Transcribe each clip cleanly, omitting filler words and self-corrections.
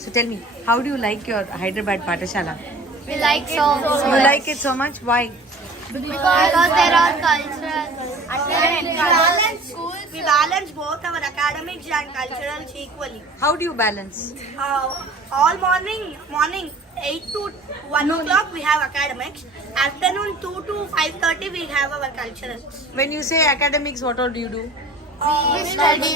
So tell me, how do you like your Hyderabad Patashala? We like so much. You like it so much? Why? Because there are cultural. We balance both our academics and culturals equally. How do you balance? All morning 8 to 1 o'clock we have academics. Afternoon 2 to 5:30 we have our culturals. When you say academics, what all do you do? We study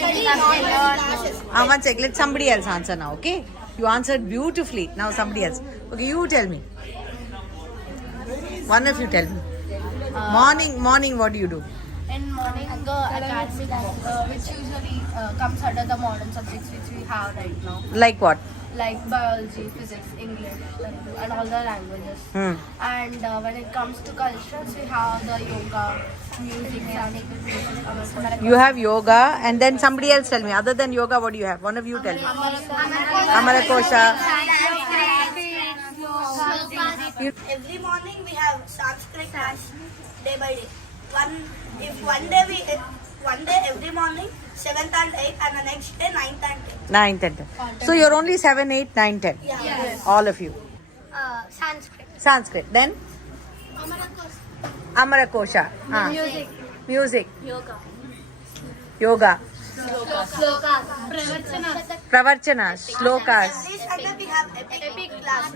Check. Let somebody else answer now, okay? You answered beautifully. Now somebody else. Okay, you tell me. One of you tell me. Morning, what do you do? In morning, academic, which usually comes under the modern subjects which we have right now, Like what? like biology, physics, English, and all the languages. And when it comes to cultures, we have the yoga, music, and You have yoga, and then somebody else tell me. Other than yoga, what do you have? One of you tell me. Amarakosha. Every morning we have Sanskrit class day by day. One day every morning 7th and 8th, and the next day 9th and 10th. 9th and 10th. So you're only 7, 8, 9, 10. Yes. All of you. Sanskrit. Sanskrit. Then? Amarakosha. Music. Yoga. Pravarchana. Shlokas. This Sunday we have epic class.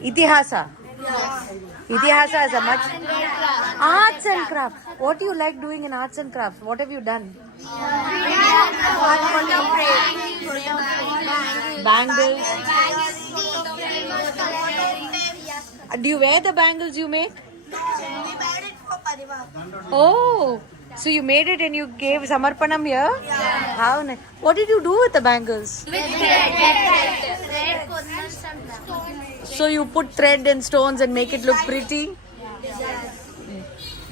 Itihasa. Itihasa is a much... Arts and crafts. What do you like doing in arts and crafts? What have you done? Bangles. Do you wear the bangles you make? We made it for Parivar. Oh, so you made it and you gave Samarpanam here? Yeah. How nice. What did you do with the bangles? So you put thread and stones and make it look pretty?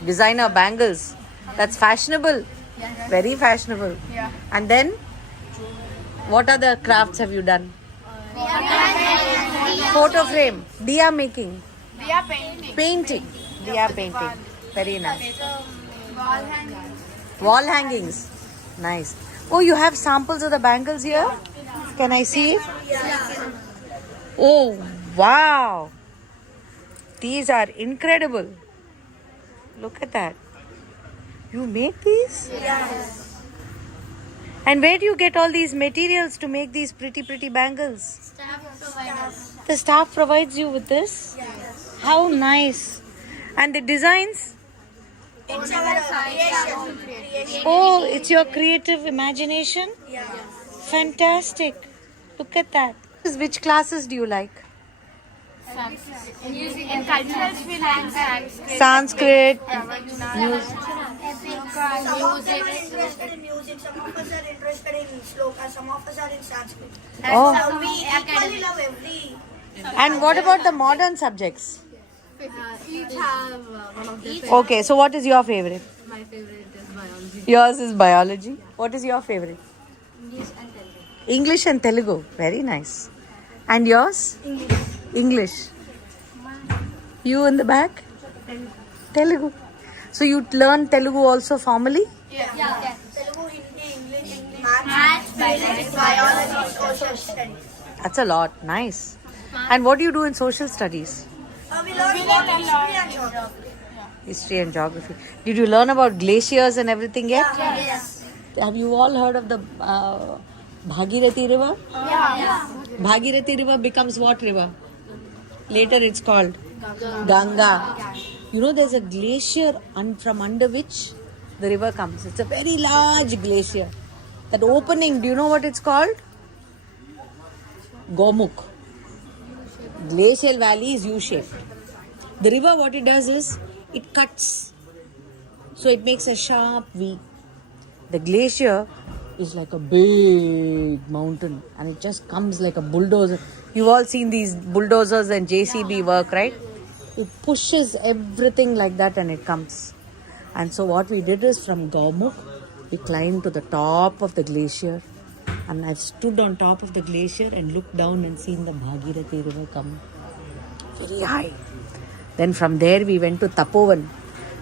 Designer bangles. That's fashionable. Very fashionable. Yeah. And then, what other crafts have you done? Photo frame. Diya making. we are painting. Painting. Diya painting. Very nice. Wall hanging. Wall hangings. Nice. Oh, you have samples of the bangles here? Can I see it? Oh, wow. These are incredible. Look at that. You make these? Yes. And where do you get all these materials to make these pretty, pretty bangles? The staff provides you with this? Yes. How nice. And the designs? It's our creation. Oh, it's your creative imagination? Yeah. Fantastic. Look at that. Which classes do you like? In cultures, we like Sanskrit. Some of them are interested in music, some of us are interested in shloka, some of us are in Sanskrit. Oh. So we equally love every. And what about the modern subjects? Each have one of their Okay, so what is your favorite? My favorite is biology. Yours is biology. What is your favorite? English and Telugu. Very nice. And yours? English. You in the back? Telugu. So you learn Telugu also formally? Telugu, Hindi, English, Maths, Biology, Social Studies. That's a lot. Nice. And what do you do in social studies? We learn about history and geography. History and geography. Did you learn about glaciers and everything yet? Yes. Have you all heard of the Bhagirathi river? Yeah. Bhagirathi river becomes what river? Later it's called Ganga. You know there's a glacier from under which the river comes. It's a very large glacier. That opening, do you know what it's called? Gomukh. Glacial valley is U-shaped. The river, what it does is, it cuts. So it makes a sharp V. The glacier is like a big mountain and it just comes like a bulldozer. You've all seen these bulldozers and JCB work, right? It pushes everything like that and it comes. And so what we did is from Gomukh, we climbed to the top of the glacier. And I've stood on top of the glacier and looked down and seen the Bhagirathi river come very high. Then from there we went to Tapovan,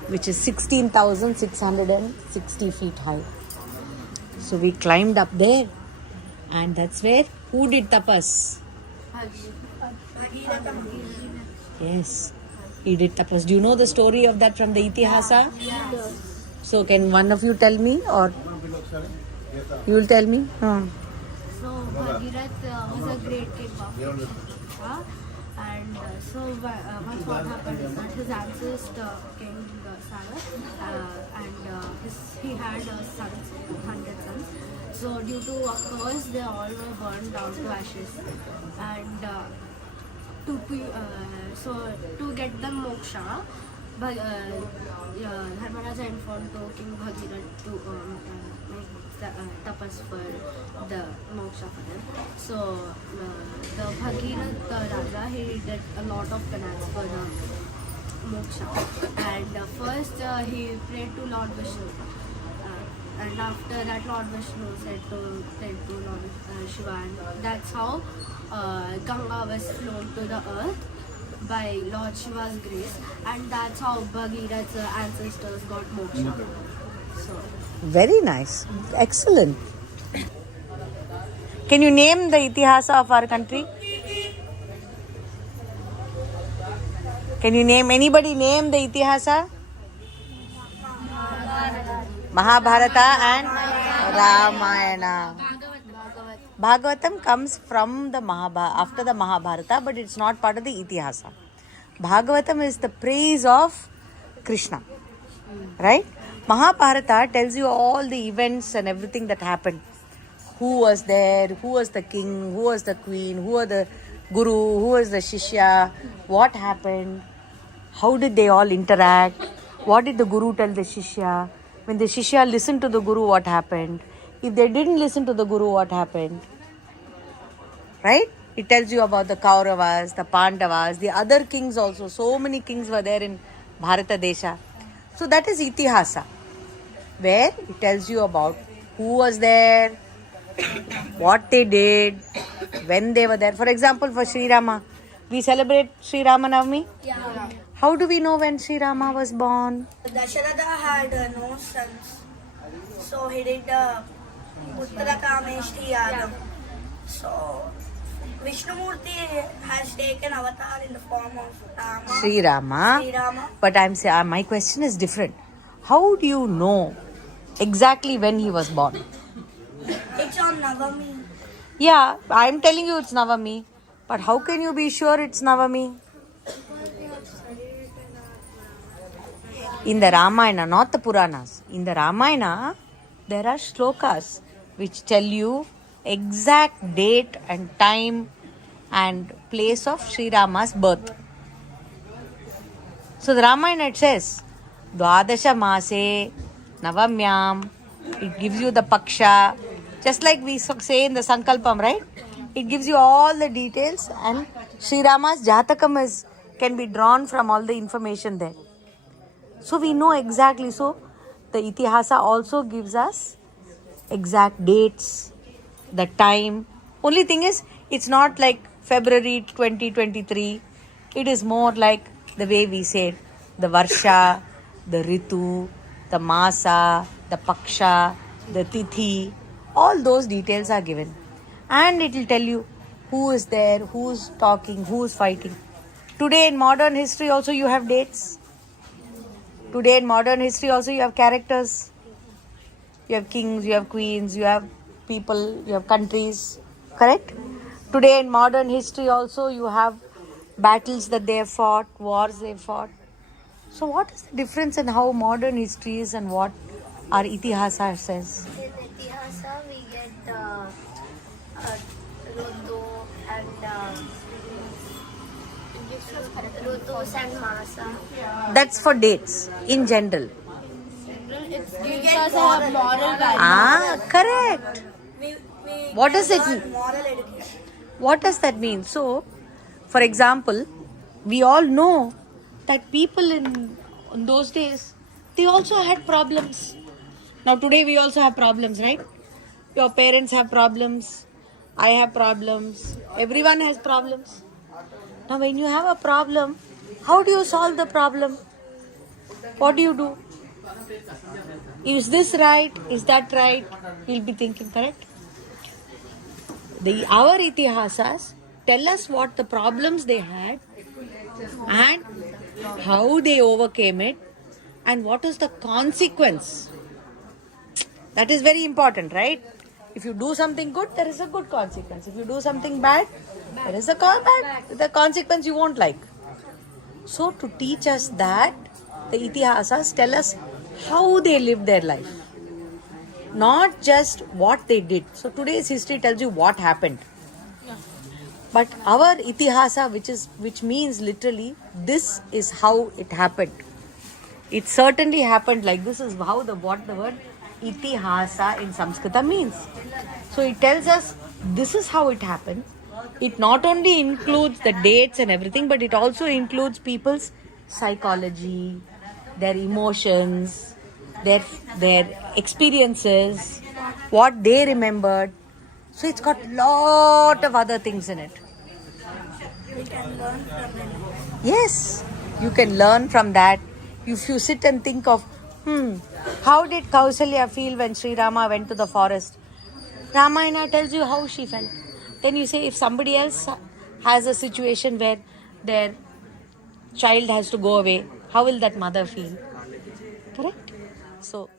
which is 16,660 feet high. So we climbed up there And that's where who did tapas? Yes, he did tapas. Do you know the story of that from the Itihasa? So can one of you tell me, or you will tell me? So Bhagirath was a great king of India. And once what happened is that his ancestor, King Sagar, he had sons, 100 sons. So due to a curse, they all were burned down to ashes. And to get them moksha, Dharmaraja informed to King Bhagirath to make tapas for the moksha for them. So the Bhagirath Raja, he did a lot of penance for the moksha. And first he prayed to Lord Vishnu. And after that, Lord Vishnu said to Lord Shiva, and that's how Ganga was flown to the earth by Lord Shiva's grace, and that's how Bhagirath's ancestors got moksha. So, Very nice. Excellent. Can you name the Itihasa of our country? Can you name anybody the Itihasa? Mahabharata and Ramayana. Bhagavatam comes from the after the Mahabharata, but it's not part of the Itihasa. Bhagavatam is the praise of Krishna, right? Mahabharata tells you all the events and everything that happened. Who was there, who was the king, who was the queen, who was the guru, who was the shishya, what happened, how did they all interact, what did the guru tell the shishya, when the shishya listened to the guru, what happened, if they didn't listen to the guru, what happened, right? It tells you about the Kauravas, the Pandavas, the other kings also. So many kings were there in Bharata Desha. So that is Itihasa, where it tells you about who was there, what they did, when they were there. For example, for Sri Rama, we celebrate Sri Rama Navami. Yeah. How do we know when Sri Rama was born? Dasharatha had no sons. So he did Uttara Kameshti Yagam. So Vishnumurti has taken avatar in the form of Rama. Sri Rama. Sri Rama. But I'm saying my question is different. How do you know exactly when he was born? It's on Navami. Yeah, I'm telling you it's Navami. But how can you be sure it's Navami? In the Ramayana, not the Puranas. In the Ramayana, there are shlokas which tell you exact date and time and place of Sri Rama's birth. So the Ramayana, it says, Dwadasha Mase Navamyam. It gives you the Paksha. Just like we say in the Sankalpam, right? It gives you all the details, and Sri Rama's Jatakam can be drawn from all the information there. So we know exactly. So the Itihasa also gives us exact dates, the time. Only thing is, it's not like February 2023. It is more like the way we said, the Varsha, the Ritu, the Masa, the Paksha, the Tithi. All those details are given. And it will tell you who is there, who's talking, who's fighting. Today in modern history also you have dates. Today in modern history also you have characters. You have kings, you have queens, you have people, you have countries. Correct? Today in modern history also you have battles that they have fought, wars they have fought. So what is the difference in how modern history is and what our Itihasa says? In Itihasa, we get Rutu and Masa. That's for dates in general. it gives us a moral value. Ah, correct. We What does it learn mean? moral education. What does that mean? So, for example, we all know that people in those days, they also had problems. Now today we also have problems, right? Your parents have problems. I have problems. Everyone has problems. Now when you have a problem, how do you solve the problem? What do you do? Is this right? Is that right? You'll be thinking, correct? Our itihasas tell us what the problems they had and how they overcame it and what is the consequence. That is very important, right? If you do something good, there is a good consequence. If you do something bad, there is a the consequence you won't like. So to teach us that, the itihasas tell us how they lived their life, not just what they did. So today's history tells you what happened. But our itihasa, which means literally, this is how it happened. It certainly happened like this is how what the word itihasa in Sanskrit means. So it tells us this is how it happened. It not only includes the dates and everything, but it also includes people's psychology, their emotions, their experiences, what they remembered. So it's got lot of other things in it. We can learn from them. Yes, you can learn from that. If you sit and think of, how did Kausalya feel when Sri Rama went to the forest? Ramayana tells you how she felt. Then you say if somebody else has a situation where their child has to go away, how will that mother feel? Correct? So